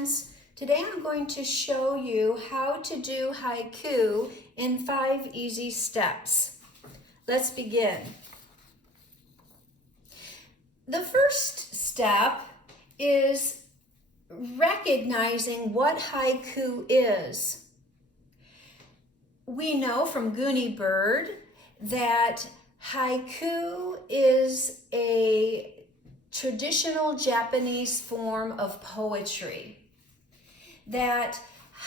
friends. Today I'm going to show you how to do haiku in 5 easy steps. Let's begin. The first step is recognizing what haiku is. We know from Goonie Bird that haiku is a traditional Japanese form of poetry. That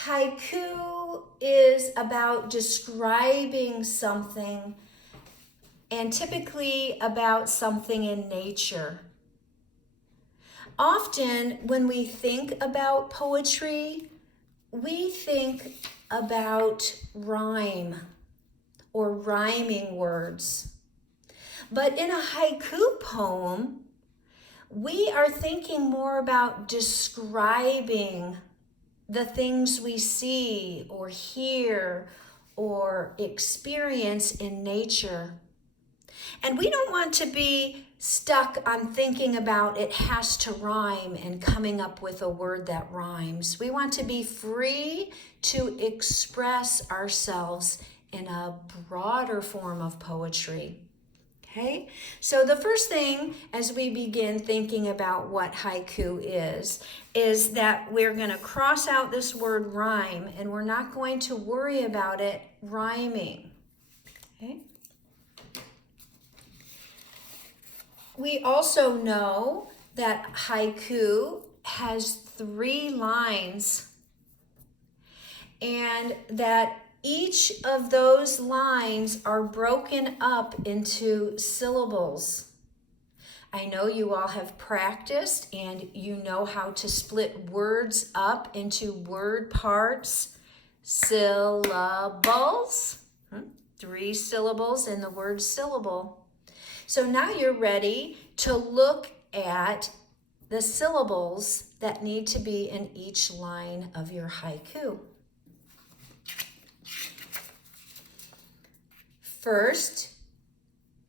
haiku is about describing something, and typically about something in nature. Often when we think about poetry, we think about rhyme or rhyming words. But in a haiku poem, we are thinking more about describing the things we see or hear or experience in nature. And we don't want to be stuck on thinking about it has to rhyme and coming up with a word that rhymes. We want to be free to express ourselves in a broader form of poetry. Okay, so the first thing as we begin thinking about what haiku is that we're going to cross out this word rhyme, and we're not going to worry about it rhyming. Okay. We also know that haiku has 3 lines, and that each of those lines are broken up into syllables. I know you all have practiced and you know how to split words up into word parts. Syllables. 3 syllables in the word syllable. So now you're ready to look at the syllables that need to be in each line of your haiku. First,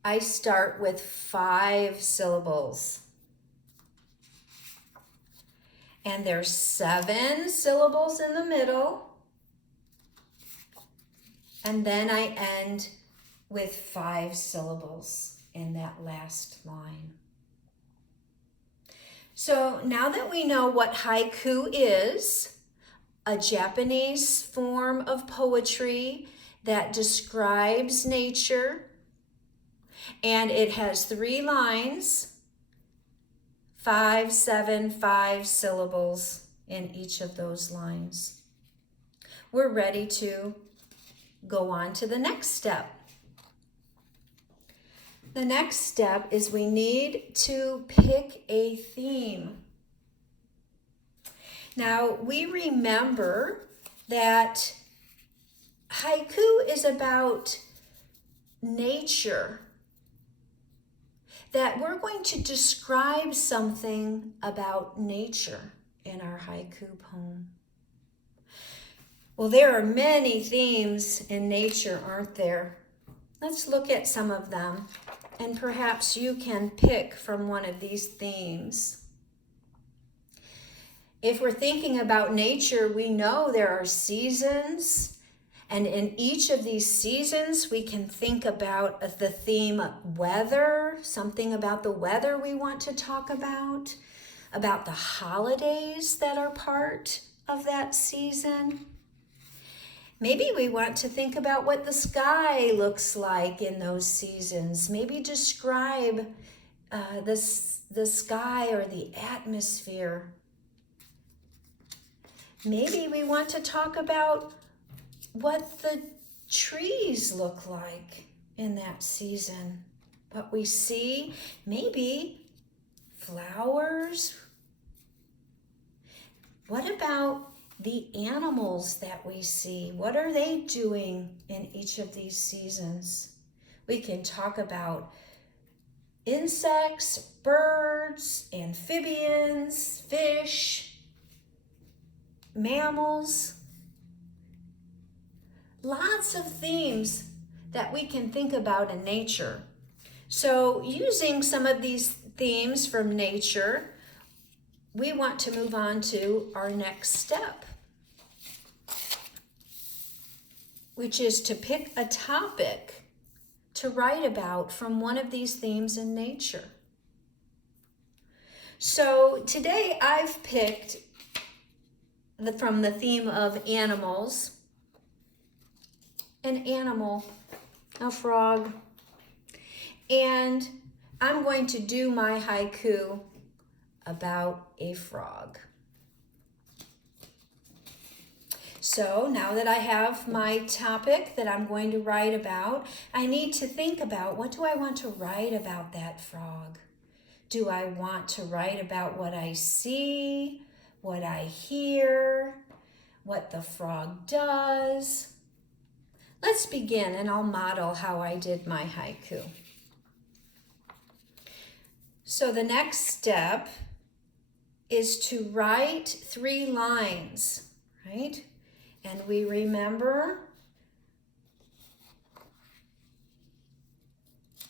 I start with 5 syllables. And there's 7 syllables in the middle. And then I end with 5 syllables in that last line. So now that we know what haiku is, a Japanese form of poetry that describes nature, and it has 3 lines, 5, 7, 5 syllables in each of those lines. We're ready to go on to the next step. The next step is we need to pick a theme. Now, we remember that haiku is about nature, that we're going to describe something about nature in our haiku poem. Well, there are many themes in nature, aren't there? Let's look at some of them, and perhaps you can pick from one of these themes. If we're thinking about nature, we know there are seasons. And in each of these seasons, we can think about the theme weather, something about the weather we want to talk about the holidays that are part of that season. Maybe we want to think about what the sky looks like in those seasons. Maybe describe the sky or the atmosphere. Maybe we want to talk about what the trees look like in that season. What we see, maybe flowers. What about the animals that we see? What are they doing in each of these seasons? We can talk about insects, birds, amphibians, fish, mammals. Lots of themes that we can think about in nature. So using some of these themes from nature, we want to move on to our next step, which is to pick a topic to write about from one of these themes in nature. So today I've picked from the theme of animals, an animal, a frog, and I'm going to do my haiku about a frog. So now that I have my topic that I'm going to write about, I need to think about, what do I want to write about that frog? Do I want to write about what I see, what I hear, what the frog does? Let's begin, and I'll model how I did my haiku. So the next step is to write 3 lines, right? And we remember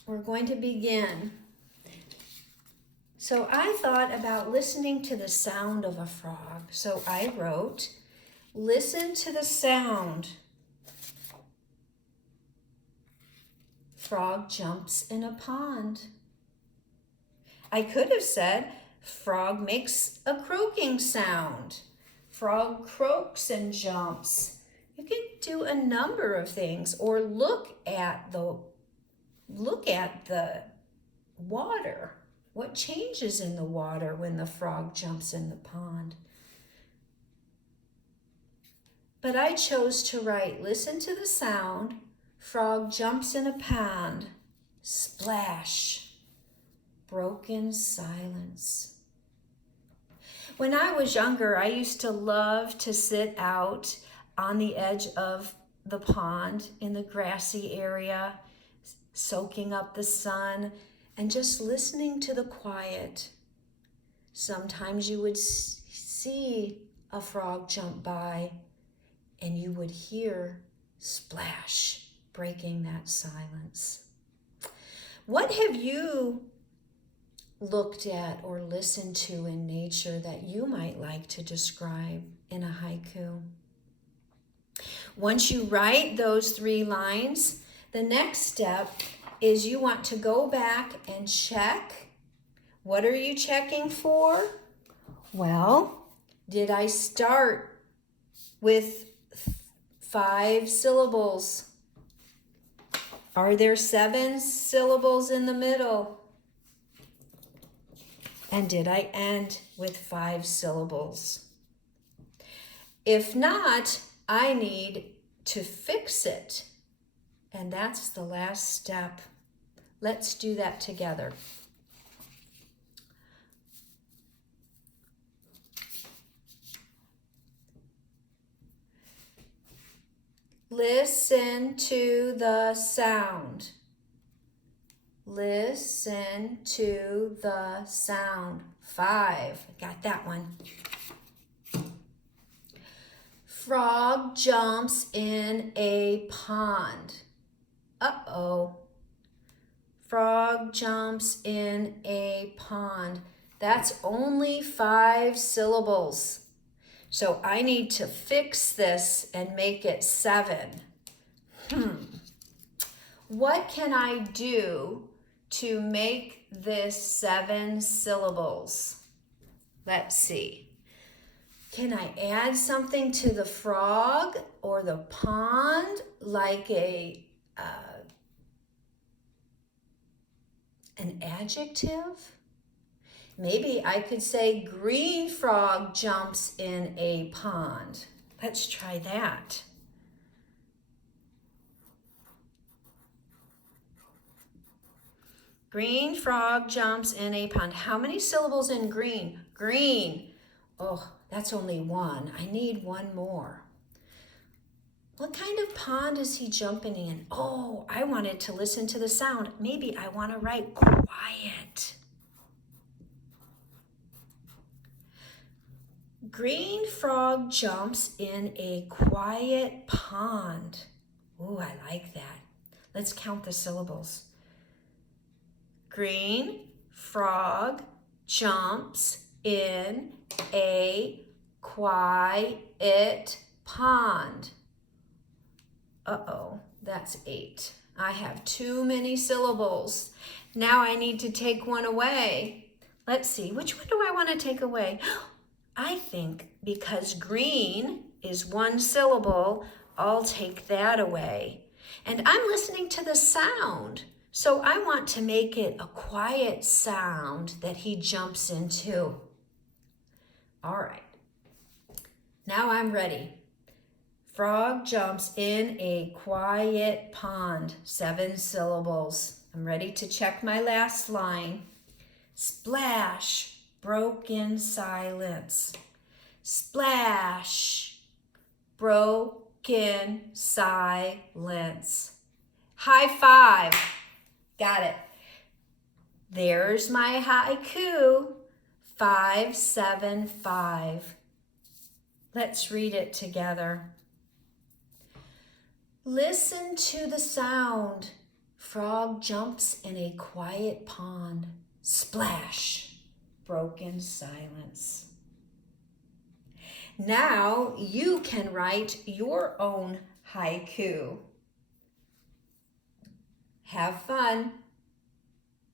we're going to begin. So I thought about listening to the sound of a frog. So I wrote, listen to the sound. Frog jumps in a pond. I could have said, frog makes a croaking sound. Frog croaks and jumps. You can do a number of things, or look at the water. What changes in the water when the frog jumps in the pond? But I chose to write, listen to the sound. Frog jumps in a pond. Splash. Broken silence. When I was younger, I used to love to sit out on the edge of the pond in the grassy area, soaking up the sun and just listening to the quiet. Sometimes you would see a frog jump by and you would hear splash breaking that silence. What have you looked at or listened to in nature that you might like to describe in a haiku? Once you write those 3 lines, the next step is you want to go back and check. What are you checking for? Well, did I start with 5 syllables? Are there 7 syllables in the middle? And did I end with 5 syllables? If not, I need to fix it. And that's the last step. Let's do that together. Listen to the sound. Listen to the sound. 5. Got that one. Frog jumps in a pond. Uh-oh. Frog jumps in a pond. That's only 5 syllables. So I need to fix this and make it 7. What can I do to make this 7 syllables? Let's see. Can I add something to the frog or the pond, like an adjective? Maybe I could say green frog jumps in a pond. Let's try that. Green frog jumps in a pond. How many syllables in green? Green. Oh, that's only 1. I need 1 more. What kind of pond is he jumping in? Oh, I wanted to listen to the sound. Maybe I want to write quiet. Green frog jumps in a quiet pond. Ooh, I like that. Let's count the syllables. Green frog jumps in a quiet pond. Uh-oh, that's 8. I have too many syllables. Now I need to take one away. Let's see, which one do I want to take away? I think because green is 1 syllable, I'll take that away. And I'm listening to the sound. So I want to make it a quiet sound that he jumps into. All right. Now I'm ready. Frog jumps in a quiet pond. 7 syllables. I'm ready to check my last line. Splash, broken silence. Splash, broken silence. High five. Got it. There's my haiku. 575. Let's read it together. Listen to the sound. Frog jumps in a quiet pond. Splash, broken silence. Now you can write your own haiku. Have fun.